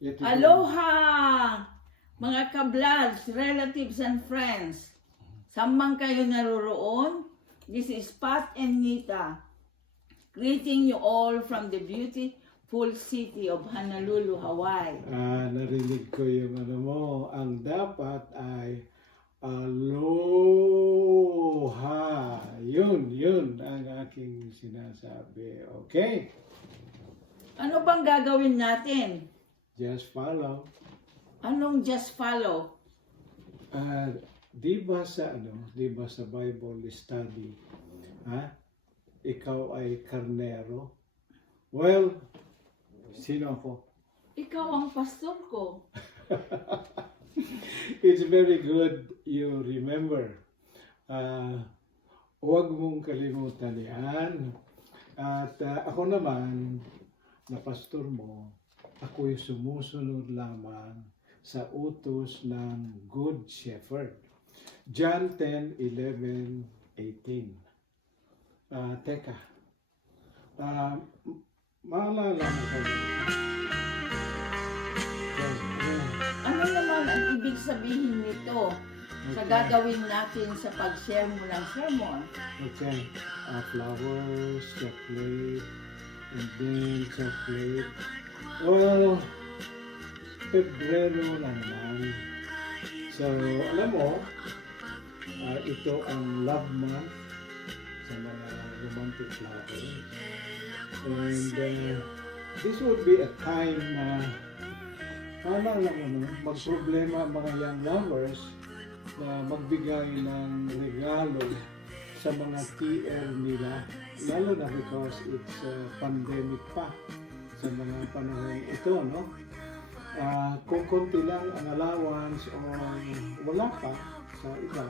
Aloha! Mga kablads, relatives and friends. Saan man kayo naroroon, this is Pat and Nita. Greeting you all from the beautiful city of Honolulu, Hawaii. Narinig ko yung ano mo, ang dapat ay aloha. Yun ang aking sinasabi. Okay? Ano bang gagawin natin? Just follow. Anong just follow? Di ba sa Bible study, ikaw ay karnero? Well, sino ako? Ikaw ang pastor ko. It's very good you remember. Huwag mong kalimutan yan. At ako naman, na pastor mo, ako'y sumusunod lamang sa utos ng Good Shepherd. John 10:11, 18. Teka. Maalala mo ka ba? Ano naman ang ibig sabihin nito sa gagawin natin sa pag-share mo ng sermon? Okay. Flowers, chocolate, and then chocolate. Well, Pebrero na naman. So, alam mo, ito ang love month sa mga romantic lovers. And this would be a time na magproblema ang mga young lovers na magbigay ng regalo sa mga TL nila, lalo na because it's pandemic pa sa mga panahon ito, no? Kung konti lang ang allowance o wala pa sa iba,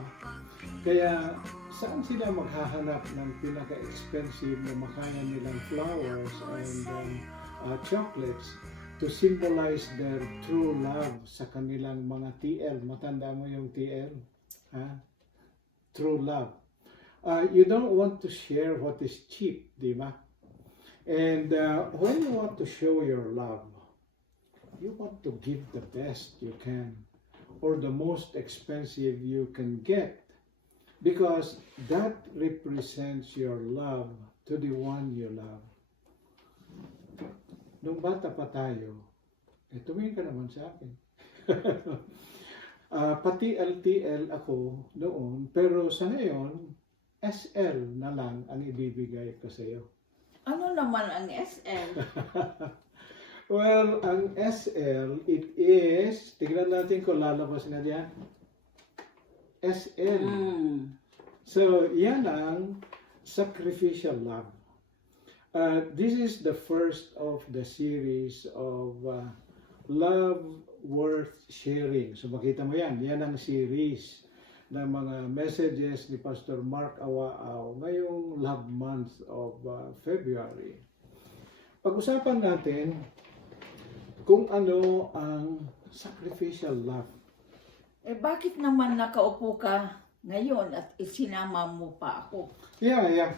kaya saan sila maghahanap ng pinaka-expensive na makaya nilang flowers and chocolates to symbolize their true love sa kanilang mga TL? Matanda mo yung TL? True love. You don't want to share what is cheap, di ba? And when you want to show your love, you want to give the best you can or the most expensive you can get, because that represents your love to the one you love. Nung bata pa tayo, tumingin ka naman sa akin. Pati LTL ako noon, pero sa ngayon, SL na lang ang ibibigay ko sa iyo. Ano naman ang SL? Well, ang SL, it is, tignan natin kung lalabas na diyan. SL. So, yan ang sacrificial love. This is the first of the series of love worth sharing. So, makita mo yan. Yan ang series ng mga messages ni Ptr Mark Awaaw ngayong love month of February. Pag-usapan natin kung ano ang sacrificial love. Bakit naman nakaupo ka ngayon at isinama mo pa ako? Yeah.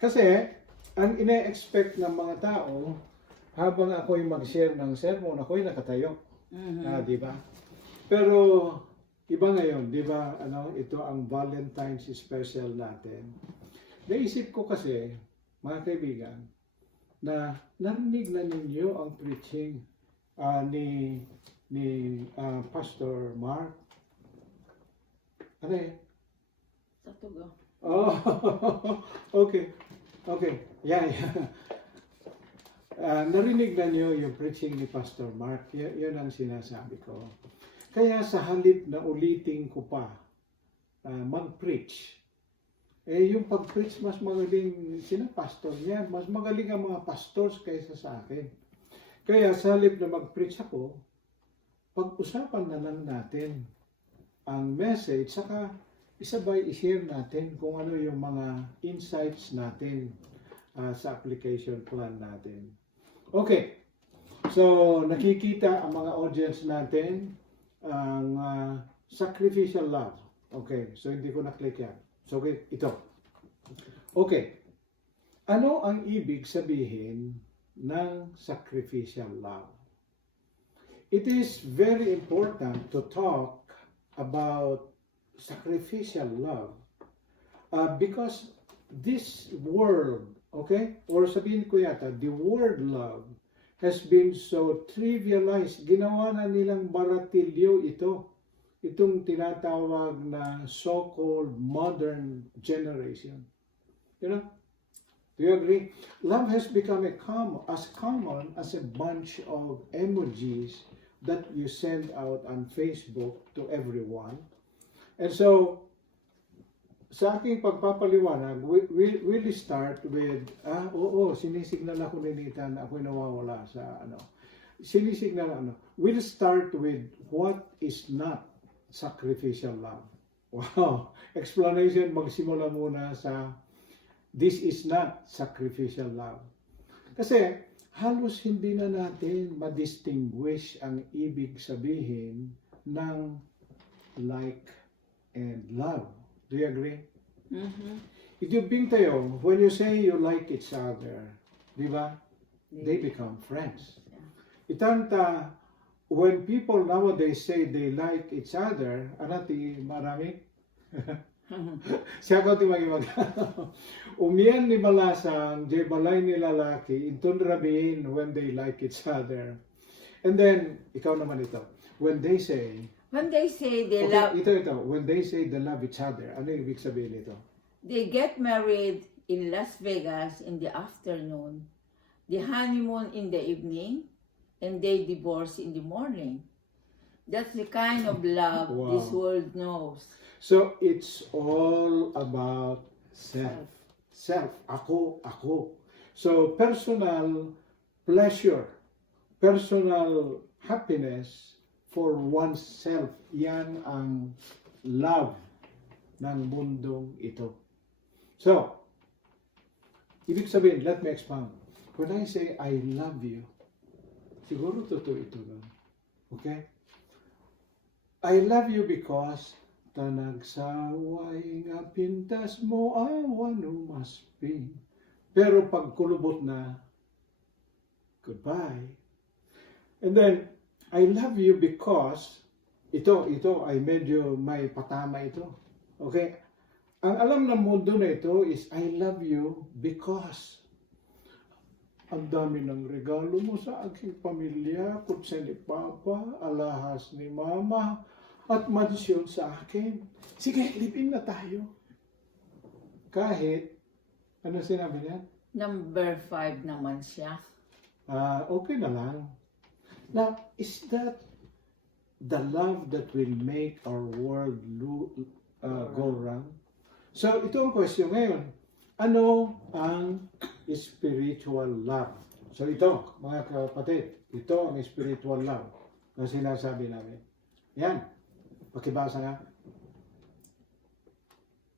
Kasi, ang ine-expect ng mga tao, habang ako'y mag-share ng sermon, ako'y nakatayo. Di ba? Pero, iba ngayon, di ba? Ito ang Valentine's special natin. Naisip ko kasi, mga kaibigan, na narinig na ninyo ang preaching ni Ptr Mark. Ano eh? Sa tugo. Oh, okay. Yeah. Narinig na niyo yung preaching ni Ptr Mark. Yun ang sinasabi ko. Kaya sa halip na ulitin ko pa, mag-preach. Yung pag-preach, mas magaling, sino pastor niya? Mas magaling ang mga pastors kaysa sa akin. Kaya sa halip na mag-preach ako, pag-usapan na lang natin ang message, saka isabay i-share natin kung ano yung mga insights natin sa application plan natin. Okay, so nakikita ang mga audience natin ang sacrificial love. Okay, so hindi ko na-click yan. So ito. Okay, ano ang ibig sabihin ng sacrificial love? it is very important to talk about sacrificial love because this word, okay, or sabihin ko yata, the word love has been so trivialized. Ginawa na nilang baratilyo ito. Itong tinatawag na so-called modern generation. You know? Do you agree? Love has become as common as a bunch of emojis that you send out on Facebook to everyone. And so, sa aking pagpapaliwanag, we'll start with, sinisignal ako ni Nita na ako'y nawawala sa sinisignal We'll start with what is not sacrificial love. Wow! Explanation, magsimula muna sa this is not sacrificial love. Kasi halos hindi na natin ma-distinguish ang ibig sabihin ng like and love. Do you agree? Mm-hmm. Itubing tayo, when you say you like each other, di ba? They become friends. Itanta, when people nowadays say they like each other, anati marami? Siya ko ti mag umiyan ni balasang, jay balay ni lalaki, intun rabihin when they like each other. And then, ikaw naman ito, when they say they love... Ito. When they say they love each other, ano yung ibig sabihin nito? They get married in Las Vegas in the afternoon, the honeymoon in the evening, and they divorce in the morning. That's the kind of love this world knows. So, it's all about self. Self. Ako. So, personal pleasure, personal happiness, for oneself, yan ang love ng mundong ito. So, ibig sabihin, let me expound. When I say, I love you, siguro totoo ito lang. Okay? I love you because tanagsaway nga pintas mo awan umasping. Pero pag kulubot na, goodbye. And then, I love you because, ito ay medyo may patama ito. Okay? Ang alam ng mundo na ito is, I love you because ang dami ng regalo mo sa aking pamilya, kutsa ni Papa, alahas ni Mama, at mansyon sa akin. Sige, lipin na tayo. Kahit, ano sinabi niya? Number 5 naman siya. Okay na lang. Now, is that the love that will make our world go round? So, ito ang question ngayon. Ano ang spiritual love? So, ito, mga kapatid, ito ang spiritual love na sinasabi namin. Yan. Pakibasa nga.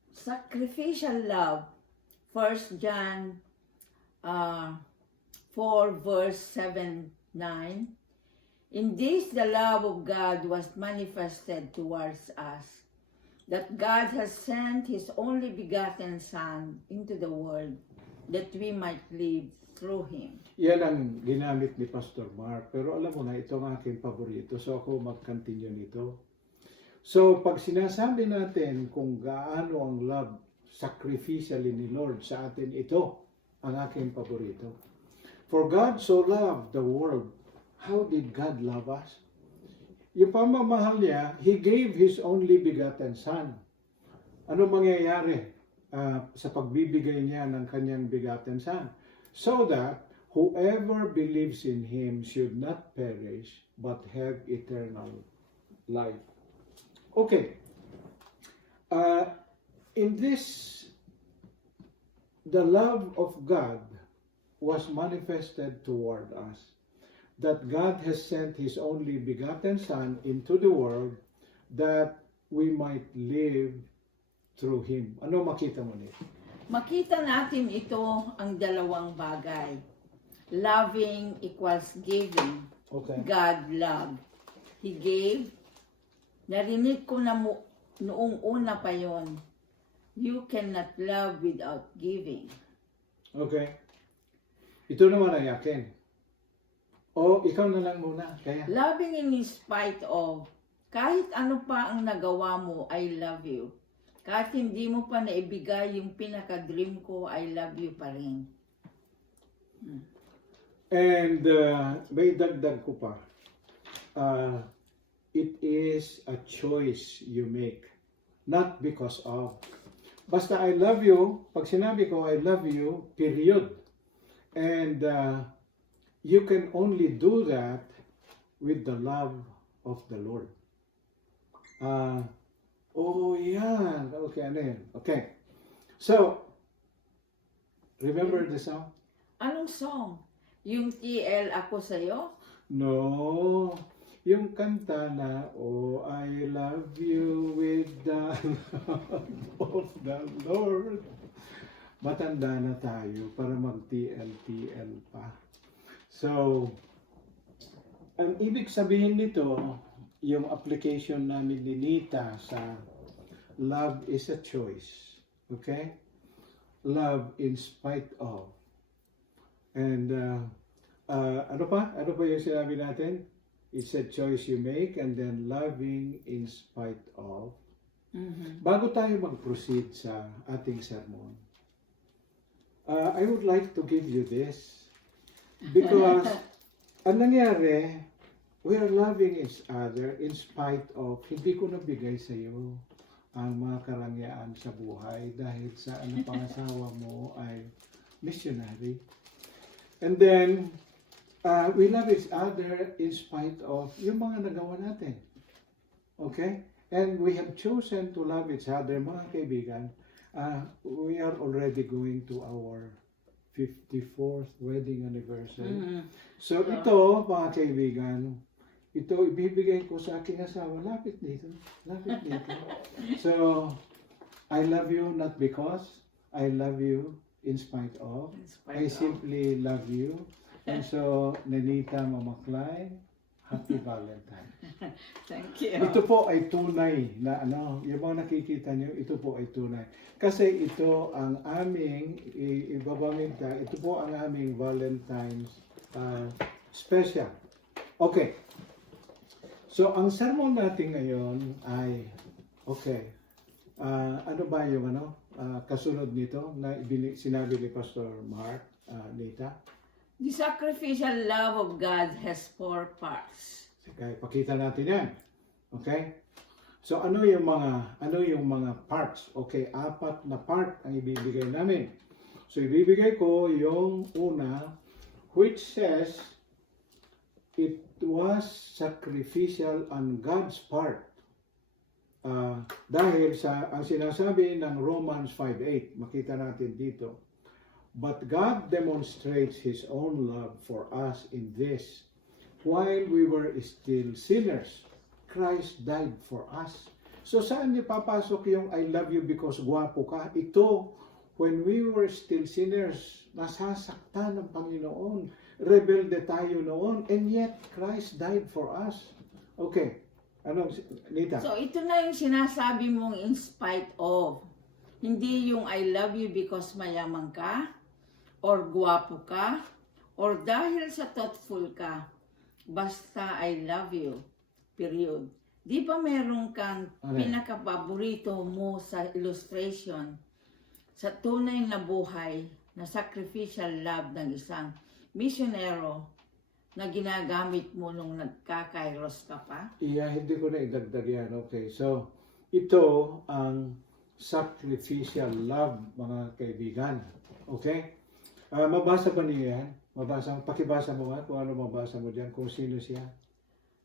Sacrificial love. 1 John 4 verse 7-9. In this, the love of God was manifested towards us, that God has sent His only begotten Son into the world, that we might live through Him. Yan ang ginamit ni Ptr Mark. Pero alam mo na, ito ang aking paborito. So ako mag-continue nito. So pag sinasabi natin kung gaano ang love sacrificially ni Lord sa atin, ito ang aking paborito. For God so loved the world. How did God love us? Yung pamamahal niya, He gave His only begotten Son. Ano mangyayari sa pagbibigay niya ng kanyang begotten Son? So that whoever believes in Him should not perish, but have eternal life. Okay. In this, the love of God was manifested toward us. That God has sent His only begotten Son into the world that we might live through Him. Ano makita mo nito? Makita natin ito ang dalawang bagay. Loving equals giving. Okay. God loved. He gave. Narinig ko na noong una pa yon. You cannot love without giving. Okay. Ito naman ay akin. O, ikaw na lang muna. Kaya, Loving in spite of, kahit ano pa ang nagawa mo, I love you. Kahit hindi mo pa naibigay yung pinaka-dream ko, I love you pa rin. and may dagdag ko pa. It is a choice you make. Not because of. Basta I love you, pag sinabi ko I love you, period. And you can only do that with the love of the Lord. Yan. Okay, ano yan? Okay. So, remember the song? Anong song? Yung TL Ako Sa'yo? No. Yung kanta na, oh, I love you with the love of the Lord. Matanda na tayo para mag-TL pa. So, ang ibig sabihin nito, yung application namin ni Nita sa love is a choice. Okay? Love in spite of. And ano pa? Ano pa yung sinabi natin? It's a choice you make, and then loving in spite of. Bago tayo mag-proceed sa ating sermon, I would like to give you this. Because ang nangyari, we are loving each other in spite of hindi ko nabigay sa iyo ang mga karangyaan sa buhay dahil sa pangasawa mo ay missionary. And then, we love each other in spite of yung mga nagawa natin. Okay? And we have chosen to love each other, mga kaibigan. We are already going to our 54th wedding anniversary. So ito, mga kaibigan, ito ibibigay ko sa aking asawa. Lapit dito. Lapit dito. So, I love you not because I love you in spite of. I simply love you. And so, Nita Mamaklay, Happy Valentine. Thank you. Ito po ay tunay na yung mga nakikita niyo, ito po ay tunay. Kasi ito ang aming, ibabaminta, ito po ang aming Valentine's special. Okay. So, ang sermon natin ngayon ay, okay, ano ba yung kasunod nito na sinabi ni Pastor Mark, Nita? The sacrificial love of God has 4 parts. Okay, pakita natin yan. Okay? So ano yung mga parts? Okay, 4 na part ang ibibigay namin. So ibibigay ko yung una, which says it was sacrificial on God's part. Dahil sa ang sinasabi ng Romans 5:8, makita natin dito. But God demonstrates His own love for us in this. While we were still sinners, Christ died for us. So saan niyo papasok yung I love you because gwapo ka? Ito, when we were still sinners, nasasaktan ng Panginoon. Rebelde tayo noon, and yet Christ died for us. Okay. Nita? So ito na yung sinasabi mong in spite of. Hindi yung I love you because mayaman ka, or gwapo ka, or dahil sa thoughtful ka. Basta I love you. Period. Di ba meron kang pinakapaborito mo sa illustration sa tunay na buhay na sacrificial love ng isang misyonero na ginagamit mo nung nagkakairos ka pa? Yeah, hindi ko na idagdag yan. Okay, so ito ang sacrificial love, mga kaibigan. Okay? Mabasa ba niyo yan? Pakibasa mo nga kung ano mabasa mo dyan, kung sino siya.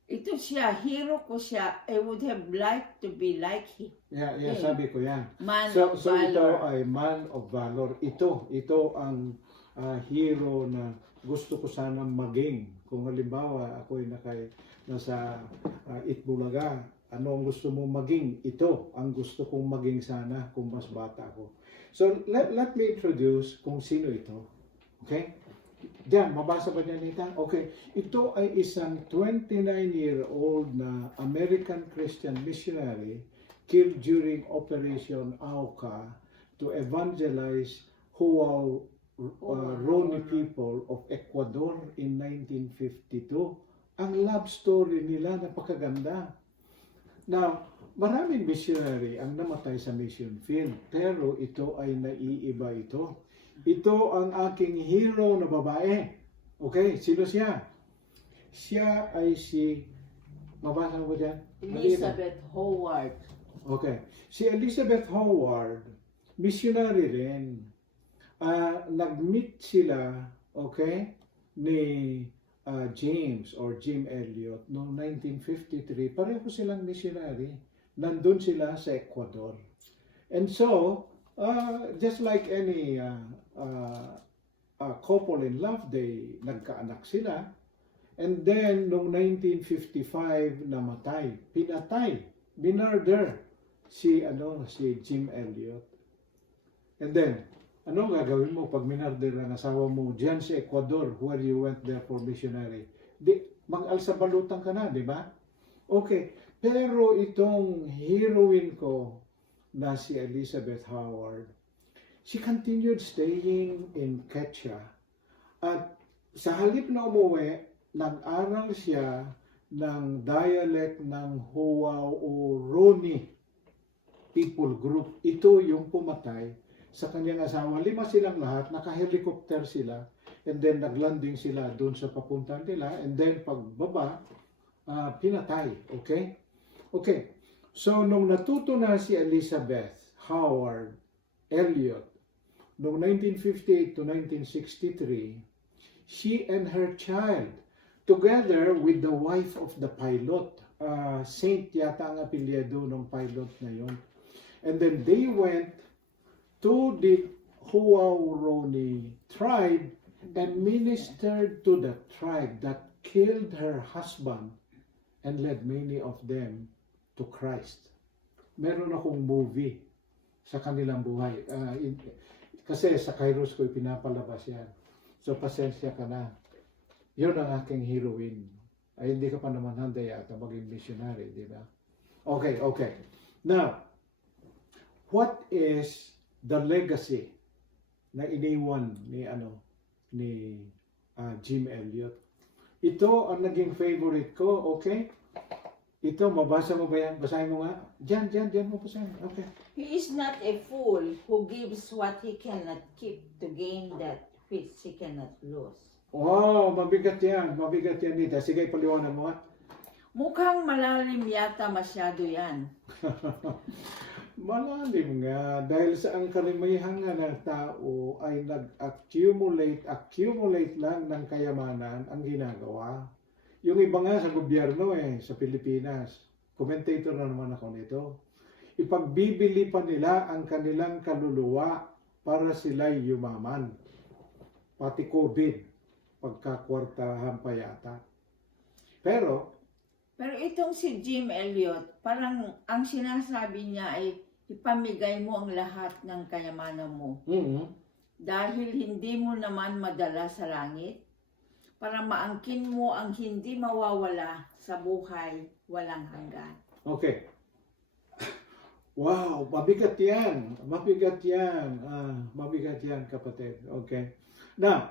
Ito siya, hero ko siya. I would have liked to be like him. Yeah, sabi ko yan. Man So of valor. ito ay man of valor. Ito ang hero na gusto ko sana maging. Kung halimbawa ako'y nasa Itbulaga, ano ang gusto mo maging? Ito ang gusto kong maging sana kung mas bata ako. So let me introduce kung sino ito. Okay? Diyan, mabasa ba niya, Nita? Okay. Ito ay isang 29-year-old na American Christian missionary killed during Operation Auca to evangelize Roni people of Ecuador in 1952. Ang love story nila napakaganda. Now, maraming missionary ang namatay sa mission field, pero ito ay naiiba ito. Ito ang aking hero na babae. Okay, sino siya? Siya ay si, mabasa mo dyan? Elizabeth Howard. Okay, si Elizabeth Howard, missionary rin. Nag-meet sila, okay, ni James or Jim Elliot noong 1953. Pareho silang missionary. Nandun sila sa Ecuador. And so, just like any couple in love, they nagkaanak sila. And then, noong 1955, namatay. Pinatay. Binurder si Jim Elliot. And then, ano gagawin mo pag minarder ang asawa mo dyan sa Ecuador where you went there for missionary? Mag-alsabalutan ka na, di ba? Okay. Pero itong heroine ko na si Elizabeth Howard, she continued staying in Quechua. At sa halip na umuwi, nag-aral siya ng dialect ng Huao o Roni people group. Ito yung pumatay sa kanyang asawa. 5 silang lahat, naka-helicopter sila, and then naglanding sila doon sa papunta nila, and then pagbaba, pinatay. Okay? Okay. So, nung natuto na si Elizabeth Howard Elliot, noong 1958 to 1963, she and her child, together with the wife of the pilot, Saint yata ang apelyado ng pilot na yun. And then they went to the Huauroni tribe and ministered to the tribe that killed her husband and led many of them to Christ. Meron akong movie sa kanilang buhay. Kasi sa Kairos ko pinapalabas yan. So pasensya ka na. Yun ang aking heroine. Ay hindi ka pa naman handa yata maging missionary, di ba? Okay, okay. Now, what is the legacy na iniwan ni Jim Elliot? Ito ang naging favorite ko, okay? Ito, mabasa mo ba yan? Basahin mo nga. Diyan mo basahin. Okay. He is not a fool who gives what he cannot keep to gain that which he cannot lose. Wow, mabigat yan. Mabigat yan, Nita. Sige, paliwanag mo nga. Mukhang malalim yata masyado yan. Malalim nga. Dahil sa ang karamihan nga ng tao ay accumulate lang ng kayamanan ang ginagawa. Yung iba nga sa gobyerno sa Pilipinas, commentator na naman ako nito, ipagbibili pa nila ang kanilang kaluluwa para sila'y yumaman. Pati COVID, pagkakwartahan pa yata. Pero itong si Jim Elliot, parang ang sinasabi niya ay ipamigay mo ang lahat ng kayamanan mo. Dahil hindi mo naman madala sa langit, para maangkin mo ang hindi mawawala sa buhay walang hanggan. Okay. Wow, mabigat yan. Mabigat yan. Mabigat yan, kapatid. Okay. Now,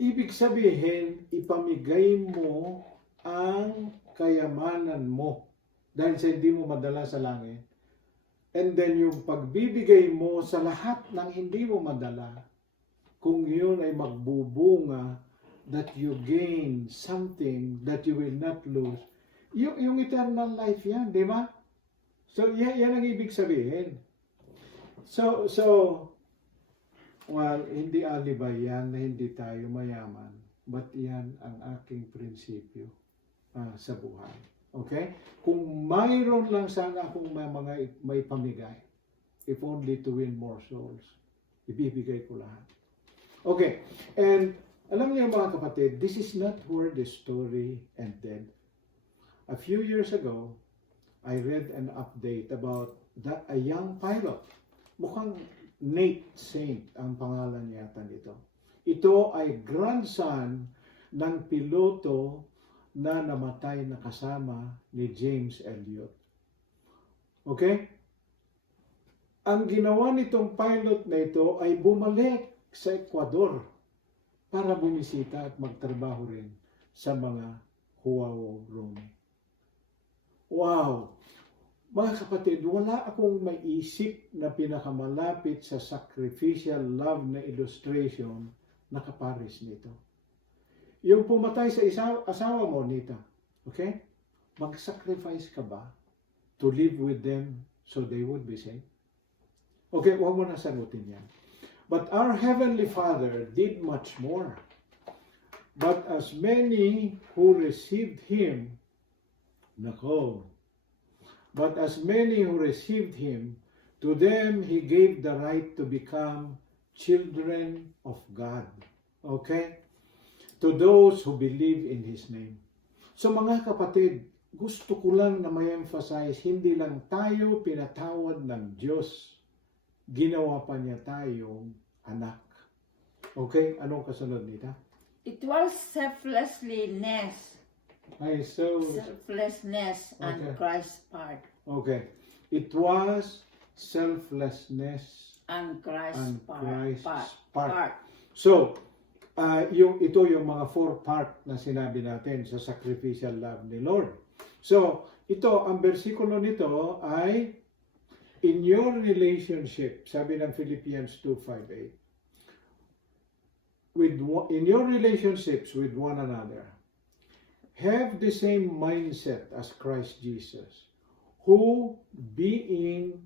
ibig sabihin, ipamigay mo ang kayamanan mo dahil sa hindi mo madala sa langit. And then yung pagbibigay mo sa lahat ng hindi mo madala, kung yun ay magbubunga that you gain something that you will not lose, yung eternal life yan, di ba? So, yan ang ibig sabihin. So, well, hindi alibay yan na hindi tayo mayaman, but yan ang aking prinsipyo sa buhay. Okay? Kung mayroon lang sana akong may pamigay, if only to win more souls, ibibigay ko lahat. Okay, and alam niyo mga kapatid, this is not where the story ended. A few years ago, I read an update about a young pilot. Mukhang Nate Saint ang pangalan yata nito. Ito ay grandson ng piloto na namatay na kasama ni James Elliot. Okay? ang ginawa nitong pilot na ito ay bumalik sa Ecuador para bumisita at magtrabaho rin sa mga Huawo Rome. Wow! Mga kapatid, wala akong maisip na pinakamalapit sa sacrificial love na illustration na kapares nito. Yung pumatay sa asawa mo, Nita, okay? Mag-sacrifice ka ba to live with them so they would be saved? Okay, huwag mo na sagutin yan. But our Heavenly Father did much more. But as many who received Him, but as many who received Him, to them He gave the right to become children of God. Okay? To those who believe in His name. So mga kapatid, gusto ko lang na may emphasize, hindi lang tayo pinatawad ng Diyos, ginawa pa niya tayong anak. Okay? Anong kasunod, Nita? It was selflessness. Selflessness on Okay. Christ's part. Okay. It was selflessness On Christ's on Christ's part. part. So, ito yung mga 4 part na sinabi natin sa sacrificial love ni Lord. So, ito, ang bersikulo nito ay in your relationship, sabi ng Philippians 2:5-8, in your relationships with one another, have the same mindset as Christ Jesus, who being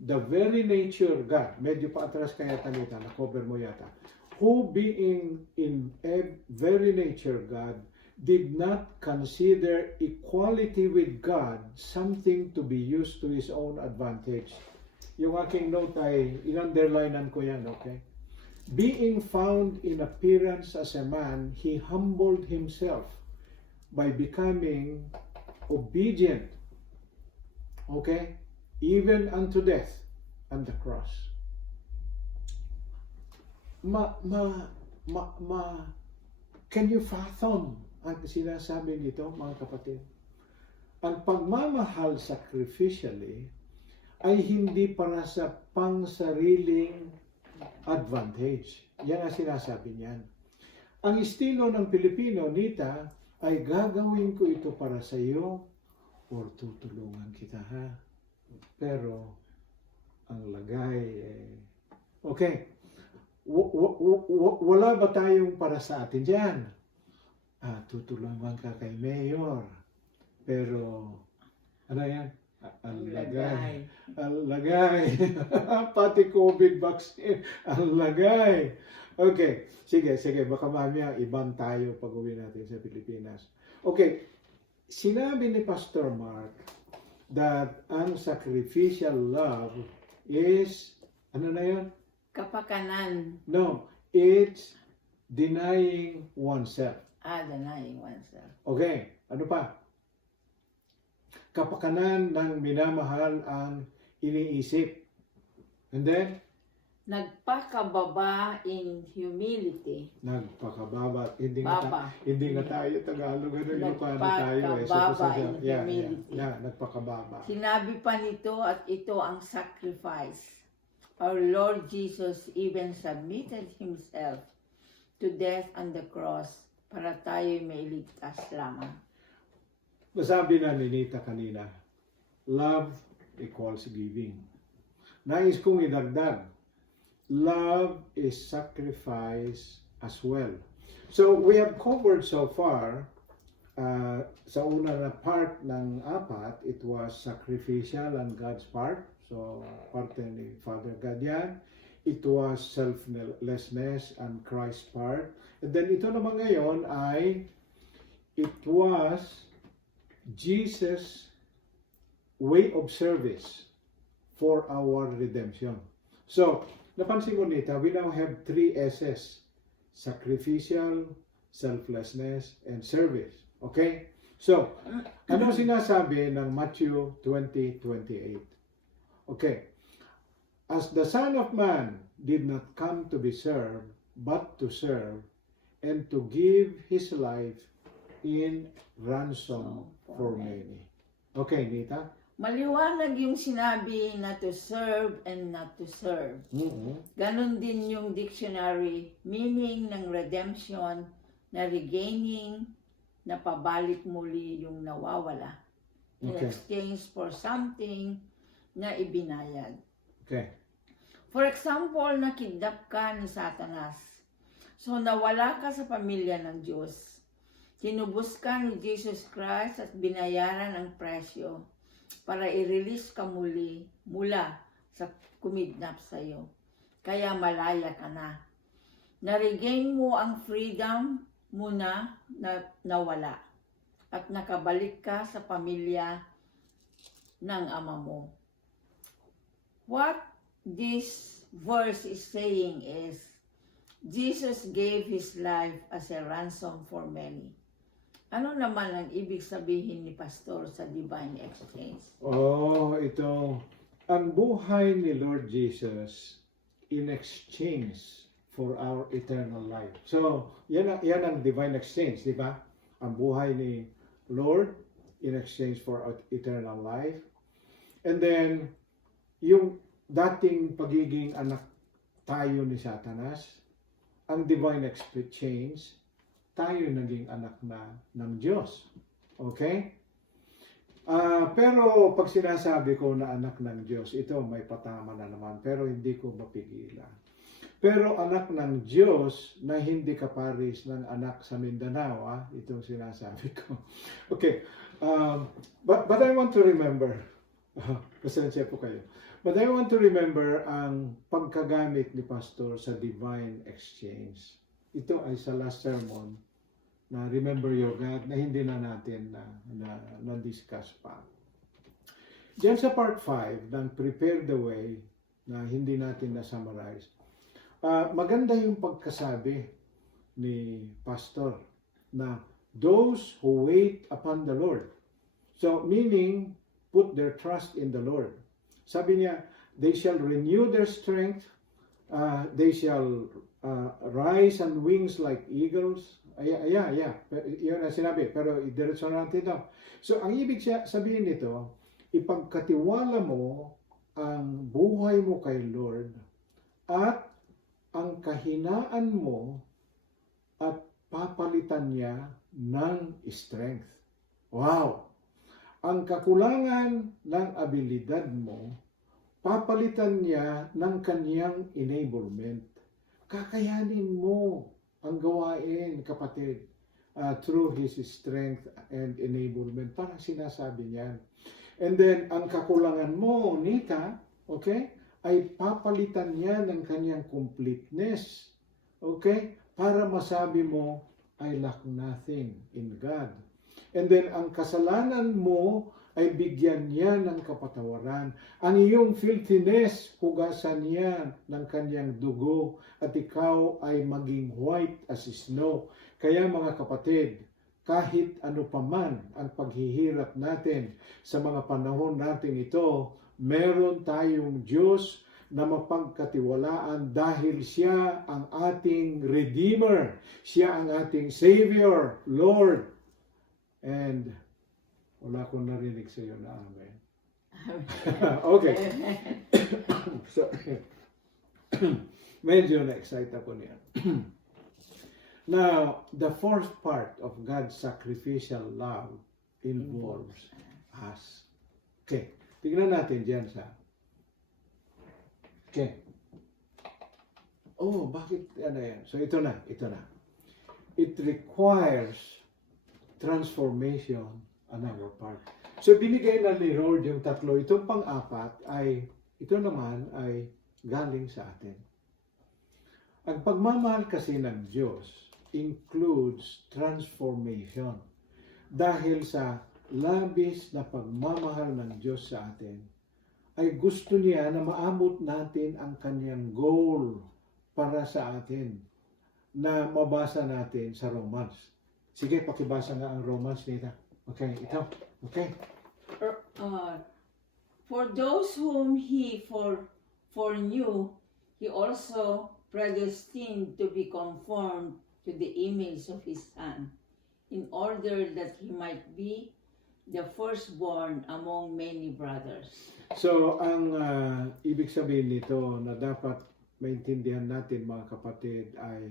the very nature God, medyo pa atras kaya talita, na-cover mo yata, who being in a very nature God, did not consider equality with God something to be used to His own advantage. Yung aking note ay, in-underlinean ko yan, okay? Being found in appearance as a man, He humbled Himself by becoming obedient, okay? Even unto death on the cross. Can you fathom ang sinasabi nito, mga kapatid? Ang pagmamahal sacrificially ay hindi para sa pangsariling advantage. Yan ang sinasabi niyan. Ang estilo ng Pilipino, Nita, ay gagawin ko ito para sa iyo or tutulungan kita, ha? Pero ang lagay okay. Wala ba tayong para sa atin diyan? Tutulungan ka kay Mayor. Pero ano yan? Ang lagay. Pati COVID vaccine. Ang lagay. Okay. Sige. Baka mamaya ibang tayo pag uwi natin sa Pilipinas. Okay. Sinabi ni Ptr Mark that ang sacrificial love is, ano na yan? Kapakanan. No, it's denying oneself. Denying oneself. Okay, ano pa? Kapakanan ng minamahal ang iniisip. And then? Nagpakababa in humility. Nagpakababa. Hindi nga tayo Tagalog. Nagpakababa in humility. Nagpakababa. Sinabi pa nito at ito ang sacrifice. Our Lord Jesus even submitted Himself to death on the cross para tayo may ligtas lamang. Nasabi na ni Nita kanina, love equals giving. Nais kong idagdag, love is sacrifice as well. So we have covered so far, sa una na part ng 4, it was sacrificial on God's part. So parte ni Father God yan. It was selflessness on Christ's part. And then ito naman ngayon ay it was Jesus' way of service for our redemption. So, napansin mo Nita, we now have 3 S's. Sacrificial, selflessness, and service. Okay? So, ano sinasabi ng Matthew 20:28? Okay. As the Son of Man did not come to be served, but to serve, and to give His life in ransom for many. Okay, Nita? Maliwanag yung sinabi na to serve and not to serve. Ganon din yung dictionary, meaning ng redemption, na regaining, na pabalik muli yung nawawala. In exchange for something na ibinayad. Okay. For example, nakidnap ka ni Satanas. So nawala ka sa pamilya ng Diyos. Tinubos ka ni Jesus Christ at binayaran ang presyo para i-release ka muli mula sa kumidnap sa iyo. Kaya malaya ka na. Na-regain mo ang freedom mo na nawala. At nakabalik ka sa pamilya ng ama mo. What this verse is saying is, Jesus gave His life as a ransom for many. Ano naman ang ibig sabihin ni Pastor sa divine exchange? Ito. Ang buhay ni Lord Jesus in exchange for our eternal life. So, yan ang divine exchange, di ba? Ang buhay ni Lord in exchange for our eternal life. And then, yung dating pagiging anak tayo ni Satanas, ang divine exchange, tayo naging anak na ng Diyos. Okay? Pero pag sinasabi ko na anak ng Diyos, ito may patama na naman, pero hindi ko mapigilan. Pero anak ng Diyos na hindi kaparis ng anak sa Mindanao, itong sinasabi ko. Okay, but I want to remember, pasensya po kayo, but I want to remember ang pagkagamit ni Pastor sa divine exchange. Ito ay sa last sermon na Remember Your God na hindi na natin na-discuss pa. Diyan sa part 5 ng Prepare the Way na hindi natin na-summarize, maganda yung pagkasabi ni Pastor na those who wait upon the Lord. So, meaning, put their trust in the Lord. Sabi niya, they shall renew their strength, they shall rise on wings like eagles. Yun ang sinabi, pero diretso natin ito. So, ang ibig sabihin nito, ipagkatiwala mo ang buhay mo kay Lord at ang kahinaan mo at papalitan niya ng strength. Wow! Ang kakulangan ng abilidad mo, papalitan niya ng kanyang enablement. Kakayanin mo ang gawain, kapatid, through His strength and enablement. Parang sinasabi niyan. And then, ang kakulangan mo, Nita, okay, ay papalitan niya ng kanyang completeness. Okay? Para masabi mo, I lack nothing in God. And then, ang kasalanan mo ay bigyan niya ng kapatawaran. Ang iyong filthiness, hugasan niya ng kanyang dugo at ikaw ay maging white as snow. Kaya mga kapatid, kahit ano paman ang paghihirap natin sa mga panahon natin ito, meron tayong Diyos na mapagkatiwalaan dahil Siya ang ating Redeemer. Siya ang ating Savior, Lord. And wala akong narinig sa iyo na amen. Okay. So, medyo na-excite ako niya. Now, the fourth part of God's sacrificial love involves us. Okay. Tignan natin dyan sa... Okay. Oh, bakit ano yan? So, ito na. It requires transformation on our part. So, binigay na ni Lord yung tatlo. Itong pang-apat ay, ito naman ay galing sa atin. Ang pagmamahal kasi ng Diyos includes transformation. Dahil sa labis na pagmamahal ng Diyos sa atin, ay gusto niya na maabot natin ang kanyang goal para sa atin na mabasa natin sa Romans. Sige, pakibasa nga ang Romans, Nita. Okay, ito. Okay. For those whom He foreknew, He also predestined to be conformed to the image of His Son, in order that He might be the firstborn among many brothers. So, ang ibig sabihin nito na dapat maintindihan natin mga kapatid ay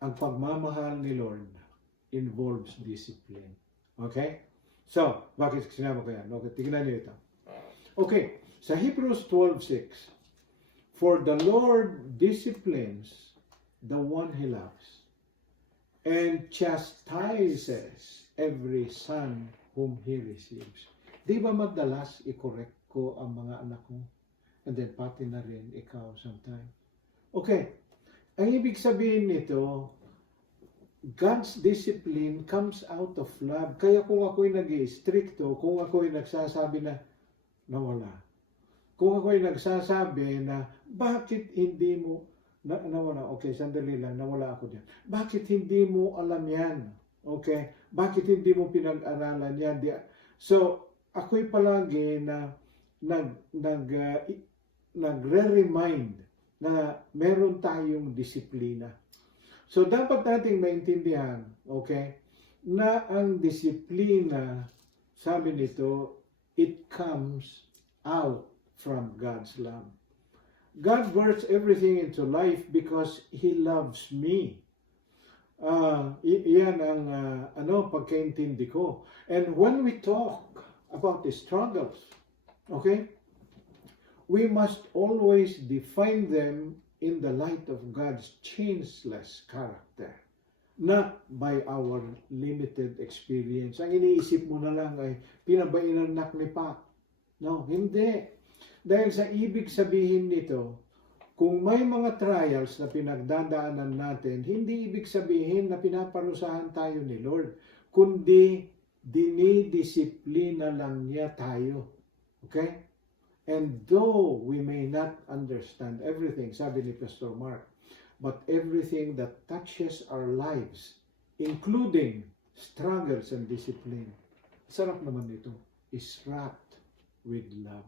ang pagmamahal ni Lord involves discipline. Okay? So, bakit sinabi ko yan? Okay, tignan niyo ito. Okay, sa Hebrews 12:6, for the Lord disciplines the one he loves and chastises every son whom he receives. Di ba madalas i-correct ko ang mga anak ko? And then pati na rin ikaw sometime. Okay, ang ibig sabihin nito, God's discipline comes out of love. Kaya kung ako'y nag-i-stricto, kung ako'y nagsasabi na nawala, kung ako'y nagsasabi na bakit hindi mo nawala, okay, sandali lang, nawala ako diyan. Bakit hindi mo alam yan? Okay? Bakit hindi mo pinag-aralan yan? So, ako'y palagi na nagre-remind na meron tayong disiplina. So, dapat nating maintindihan, okay, na ang disiplina, sabi nito, it comes out from God's love. God works everything into life because He loves me. Yan ang pagkaintindi ko. And when we talk about the struggles, okay, we must always define them in the light of God's changeless character, not by our limited experience. Ang iniisip mo na lang ay pinabailanak ni Pa. No, hindi. Dahil sa ibig sabihin nito, kung may mga trials na pinagdadaanan natin, hindi ibig sabihin na pinaparusahan tayo ni Lord, kundi dinidisiplina lang niya tayo. Okay? And though we may not understand everything, sabi ni Ptr Mark, but everything that touches our lives, including struggles and discipline, sarap naman nito, is wrapped with love.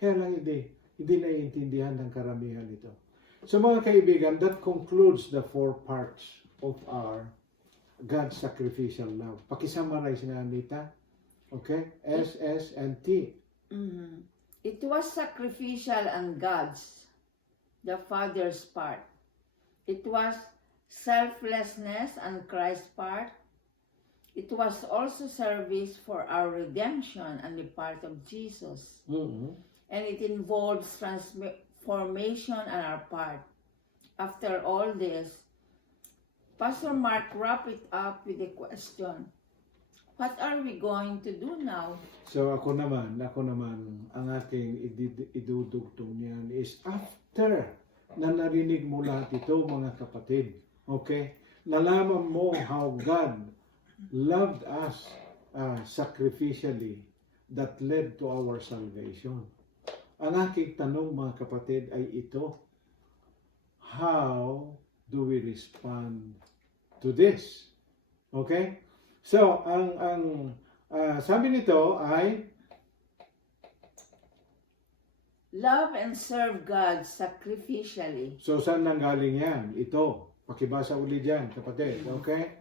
Kaya lang hindi naiintindihan ng karamihan ito. So mga kaibigan, that concludes the 4 parts of our God's sacrificial love. Pakisummarize nga, Nita. Okay? S, S, and T. Mm-hmm. It was sacrificial on God's, the Father's part. It was selflessness on Christ's part. It was also service for our redemption on the part of Jesus. Mm-hmm. And it involves transformation on our part. After all this, Ptr Mark wrapped it up with a question. What are we going to do now? So ako naman, ang aking idudugtong niyan is after na narinig mo lahat ito, mga kapatid, okay? Nalaman mo how God loved us sacrificially that led to our salvation. Ang aking tanong, mga kapatid, ay ito. How do we respond to this? Okay? So, ang sabi nito ay love and serve God sacrificially. So, saan nanggaling yan? Ito. Pakibasa uli dyan, kapatid. Okay?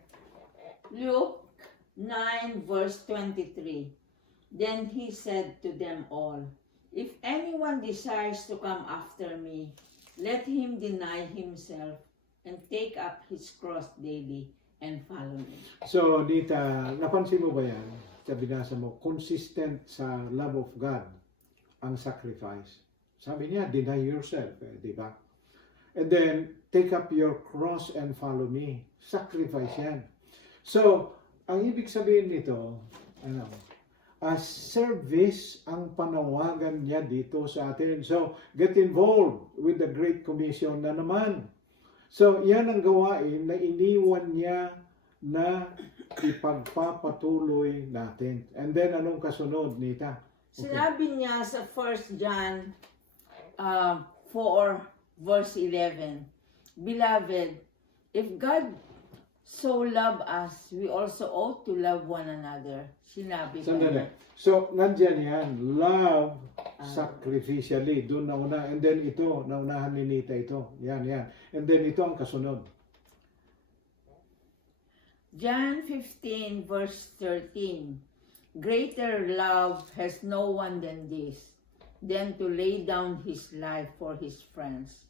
Luke 9 verse 23. Then he said to them all, if anyone desires to come after me, let him deny himself and take up his cross daily and follow me. So, Nita, napansin mo ba yan? Sa binasa mo, consistent sa love of God ang sacrifice. Sabi niya, deny yourself, di ba? And then, take up your cross and follow me. Sacrifice yan. So, ang ibig sabihin nito, as service ang panawagan niya dito sa atin. So, get involved with the Great Commission na naman. So, yan ang gawain na iniwan niya na ipagpapatuloy natin. And then, anong kasunod, Nita? Okay. Sinabi niya sa 1 John 4 verse 11, Beloved, if God so love us, we also ought to love one another. Sinabi ko niya. So, nandyan yan. Love sacrificially. Doon nauna. And then ito, naunahan ni Nita ito. Yan. And then ito ang kasunod. John 15 verse 13. Greater love has no one than this, than to lay down his life for his friends.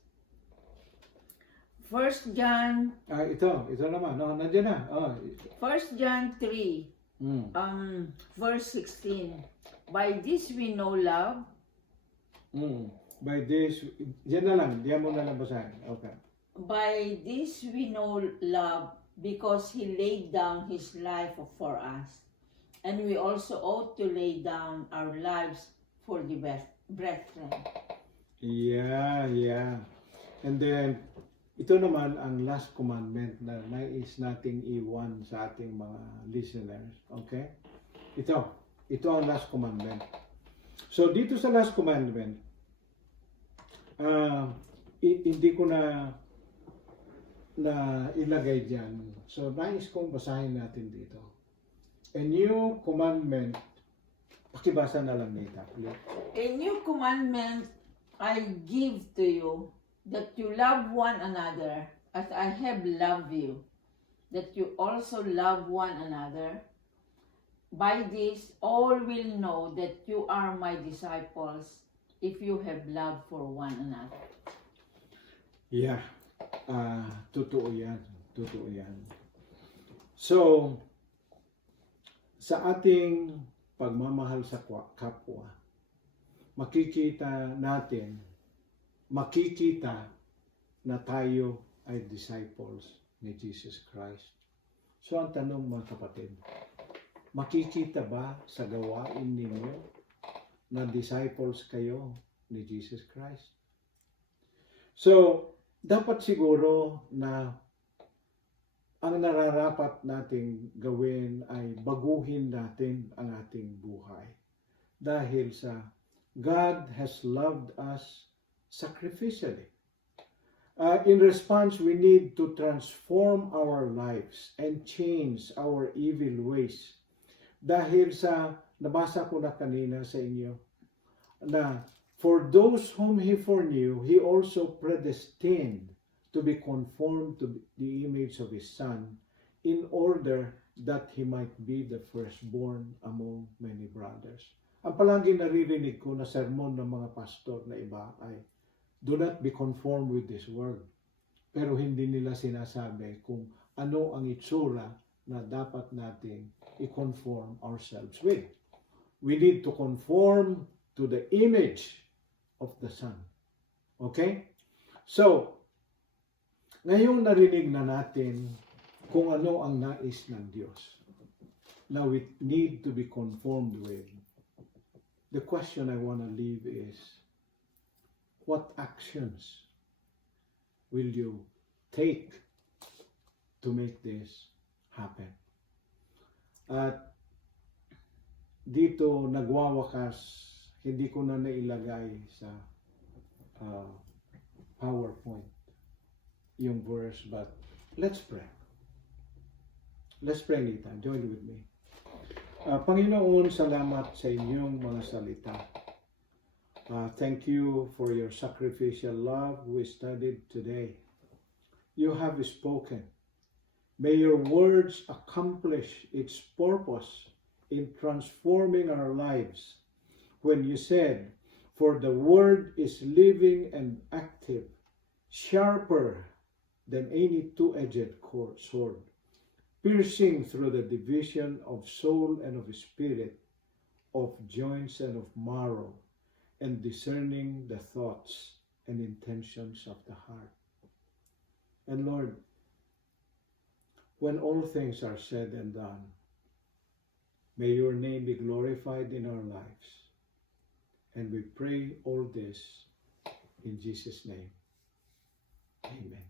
1 John Ito naman. No, nandiyan na. 1 John 3, verse 16. By this we know love. By this, diyan na lang. Diyan mo na lang basahin. Okay. By this we know love, because he laid down his life for us. And we also ought to lay down our lives for the brethren. Yeah. And then, ito naman ang last commandment na nais nating iwan sa ating mga listeners. Okay? Ito ang last commandment. So, dito sa last commandment, hindi ko na ilagay dyan. So, nais kong basahin natin dito. A new commandment. Pakibasa na lang, Nita, please. A new commandment I give to you, that you love one another as I have loved you, that you also love one another. By this, all will know that you are my disciples, if you have love for one another. Yeah. Totoo yan. So, sa ating pagmamahal sa kapwa, makikita na tayo ay disciples ni Jesus Christ. So, ang tanong mga kapatid, makikita ba sa gawain ninyo na disciples kayo ni Jesus Christ? So, dapat siguro na ang nararapat nating gawin ay baguhin natin ang ating buhay. Dahil sa God has loved us sacrificially. In response, we need to transform our lives and change our evil ways. Dahil sa, nabasa ko na kanina sa inyo, na for those whom He foreknew, He also predestined to be conformed to the image of His Son, in order that He might be the firstborn among many brothers. Ang palagi naririnig ko na sermon ng mga pastor na iba ay, do not be conformed with this world. Pero hindi nila sinasabi kung ano ang itsura na dapat nating i-conform ourselves with. We need to conform to the image of the Son. Okay? So, ngayong narinig na natin kung ano ang nais ng Diyos, now we need to be conformed with. The question I want to leave is, what actions will you take to make this happen? At dito nagwawakas, hindi ko na nailagay sa PowerPoint yung verse, but let's pray. Let's pray, Nita. Join with me. Panginoon, salamat sa inyong mga salita. Thank you for your sacrificial love we studied today. You have spoken. May your words accomplish its purpose in transforming our lives. When you said, for the word is living and active, sharper than any two-edged sword, piercing through the division of soul and of spirit, of joints and of marrow, and discerning the thoughts and intentions of the heart. And Lord, when all things are said and done, may your name be glorified in our lives. And we pray all this in Jesus' name. Amen.